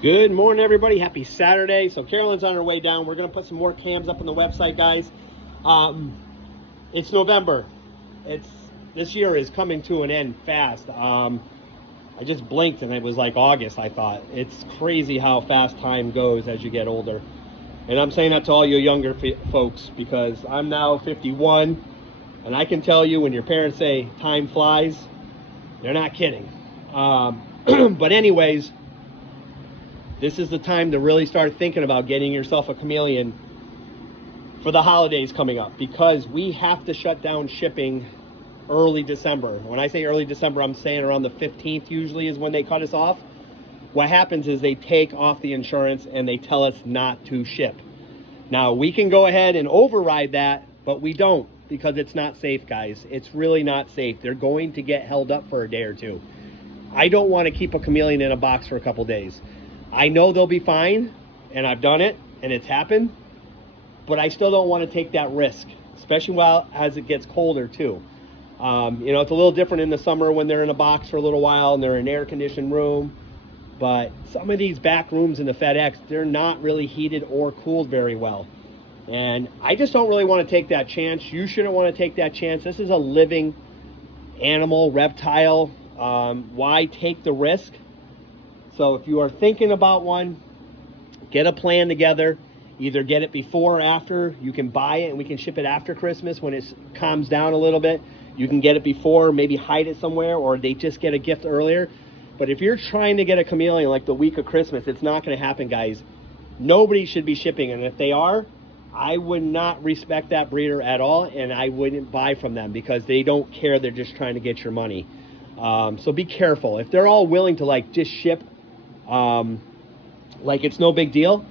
Good morning, everybody. Happy Saturday. So Carolyn's on her way down. We're going to put some more cams up on the website, guys. It's November. This year is coming to an end fast. I just blinked and it was like August, I thought. It's crazy how fast time goes as you get older. And I'm saying that to all you younger folks because I'm now 51. And I can tell you when your parents say time flies, they're not kidding. But anyways, this is the time to really start thinking about getting yourself a chameleon for the holidays coming up, because we have to shut down shipping early December. When I say early December, I'm saying around the 15th usually is when they cut us off. What happens is they take off the insurance and they tell us not to ship. Now, we can go ahead and override that, but we don't, because it's not safe, guys. It's really not safe. They're going to get held up for a day or two. I don't want to keep a chameleon in a box for a couple days. I know they'll be fine, and I've done it, and it's happened, but I still don't want to take that risk, especially as it gets colder too. It's a little different in the summer when they're in a box for a little while and they're in an air-conditioned room, but some of these back rooms in the FedEx, they're not really heated or cooled very well. And I just don't really want to take that chance. You shouldn't want to take that chance. This is a living animal, reptile. Why take the risk? So if you are thinking about one, get a plan together. Either get it before or after. You can buy it and we can ship it after Christmas when it calms down a little bit. You can get it before, maybe hide it somewhere, or they just get a gift earlier. But if you're trying to get a chameleon like the week of Christmas, it's not going to happen, guys. Nobody should be shipping, and if they are, I would not respect that breeder at all, and I wouldn't buy from them because they don't care. They're just trying to get your money. So be careful. If they're all willing to just ship like it's no big deal,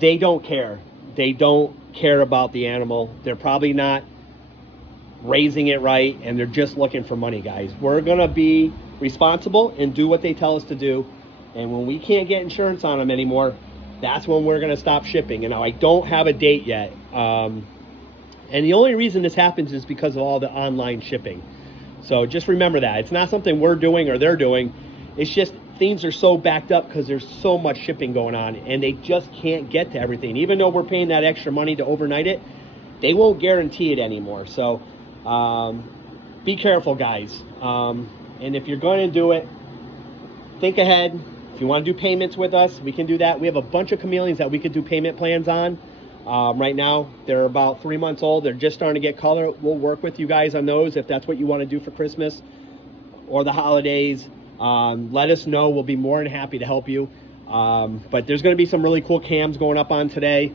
they don't care. They don't care about the animal. They're probably not raising it right, and they're just looking for money, guys. We're gonna be responsible and do what they tell us to do, and when we can't get insurance on them anymore, that's when we're gonna stop shipping. And now I don't have a date yet, and the only reason this happens is because of all the online shipping. So just remember that it's not something we're doing or they're doing. It's just things are so backed up because there's so much shipping going on, and they just can't get to everything. Even though we're paying that extra money to overnight it, they won't guarantee it anymore. So be careful, guys. And if you're going to do it, think ahead. If you want to do payments with us, we can do that. We have a bunch of chameleons that we could do payment plans on. Right now, they're about 3 months old. They're just starting to get color. We'll work with you guys on those if that's what you want to do for Christmas or the holidays. Let us know. We'll be more than happy to help you. But there's going to be some really cool cams going up on today.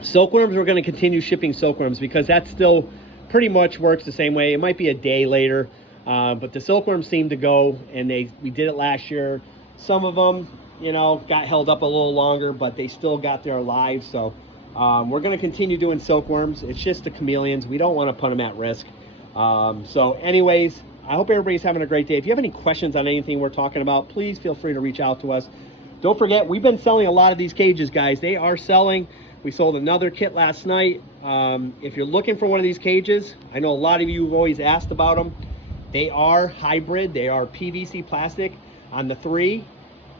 Silkworms, we're going to continue shipping silkworms because that still pretty much works the same way. It might be a day later, but the silkworms seem to go, and we did it last year. Some of them, got held up a little longer, but they still got their lives. So we're going to continue doing silkworms. It's just the chameleons. We don't want to put them at risk. So anyways, I hope everybody's having a great day. If you have any questions on anything we're talking about, please feel free to reach out to us. Don't forget, we've been selling a lot of these cages, guys. They are selling. We sold another kit last night. If you're looking for one of these cages, I know a lot of you have always asked about them. They are hybrid. They are PVC plastic on the three,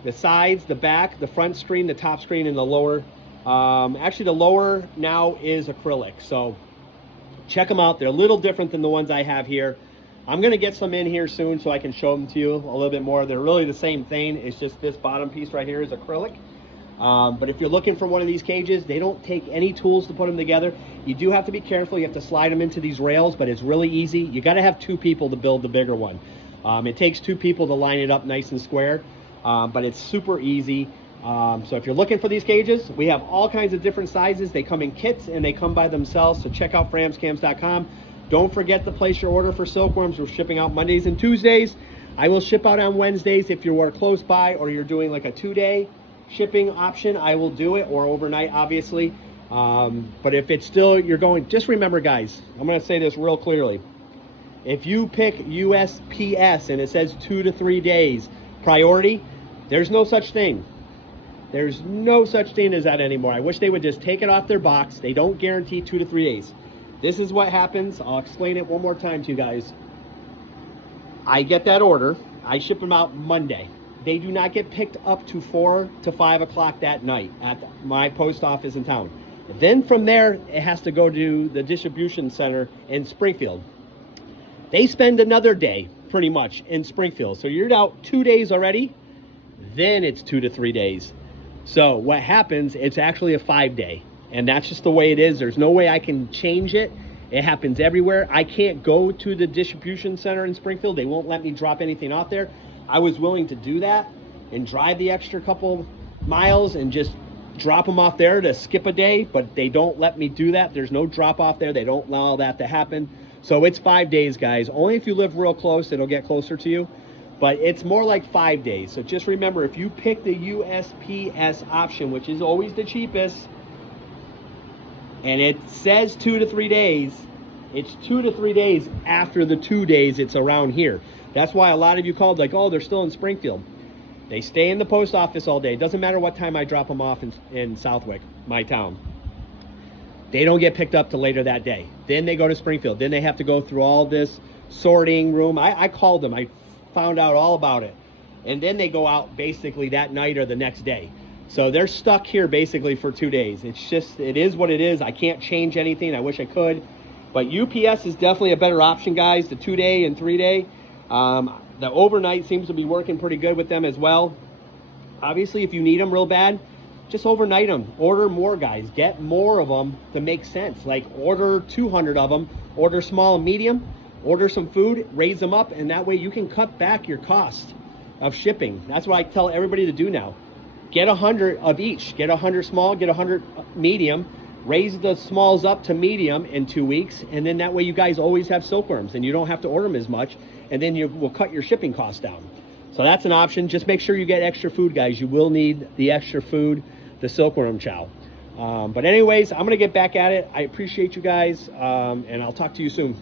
the sides, the back, the front screen, the top screen, and the lower. Actually, the lower now is acrylic. So check them out. They're a little different than the ones I have here. I'm going to get some in here soon so I can show them to you a little bit more. They're really the same thing. It's just this bottom piece right here is acrylic. But if you're looking for one of these cages, they don't take any tools to put them together. You do have to be careful. You have to slide them into these rails, but it's really easy. You got to have 2 people to build the bigger one. It takes 2 people to line it up nice and square, but it's super easy. So if you're looking for these cages, we have all kinds of different sizes. They come in kits and they come by themselves. So check out framscams.com. Don't forget to place your order for silkworms. We're shipping out Mondays and Tuesdays. I will ship out on Wednesdays. If you are close by or you're doing like a 2-day shipping option, I will do it, or overnight, obviously. But if it's still, you're going, just remember, guys, I'm going to say this real clearly. If you pick USPS and it says 2 to 3 days priority, there's no such thing. There's no such thing as that anymore. I wish they would just take it off their box. They don't guarantee 2 to 3 days. This is what happens. I'll explain it one more time to you guys. I get that order. I ship them out Monday. They do not get picked up to 4 to 5 o'clock that night at my post office in town. Then from there, it has to go to the distribution center in Springfield. They spend another day pretty much in Springfield. So you're out 2 days already. Then it's 2 to 3 days. So what happens, it's actually a 5-day. And that's just the way it is. There's no way I can change it. It happens everywhere. I can't go to the distribution center in Springfield. They won't let me drop anything off there. I was willing to do that and drive the extra couple miles and just drop them off there to skip a day, but they don't let me do that. There's no drop off there. They don't allow that to happen. So it's 5 days, guys. Only if you live real close, it'll get closer to you. But it's more like 5 days. So just remember, if you pick the USPS option, which is always the cheapest, and it says 2 to 3 days, it's 2 to 3 days after the 2 days it's around here. That's why a lot of you called like, oh, they're still in Springfield. They stay in the post office all day. It doesn't matter what time I drop them off in Southwick, my town. They don't get picked up till later that day. Then they go to Springfield. Then they have to go through all this sorting room. I called them. I found out all about it. And then they go out basically that night or the next day. So they're stuck here basically for 2 days. It's just, it is what it is. I can't change anything. I wish I could. But UPS is definitely a better option, guys. The 2-day and 3-day. The overnight seems to be working pretty good with them as well. Obviously, if you need them real bad, just overnight them. Order more, guys. Get more of them to make sense. Like order 200 of them. Order small and medium. Order some food. Raise them up. And that way you can cut back your cost of shipping. That's what I tell everybody to do now. Get 100 of each. Get 100 small. Get 100 medium. Raise the smalls up to medium in 2 weeks. And then that way you guys always have silkworms. And you don't have to order them as much. And then you will cut your shipping costs down. So that's an option. Just make sure you get extra food, guys. You will need the extra food, the silkworm chow. But anyways, I'm going to get back at it. I appreciate you guys, and I'll talk to you soon.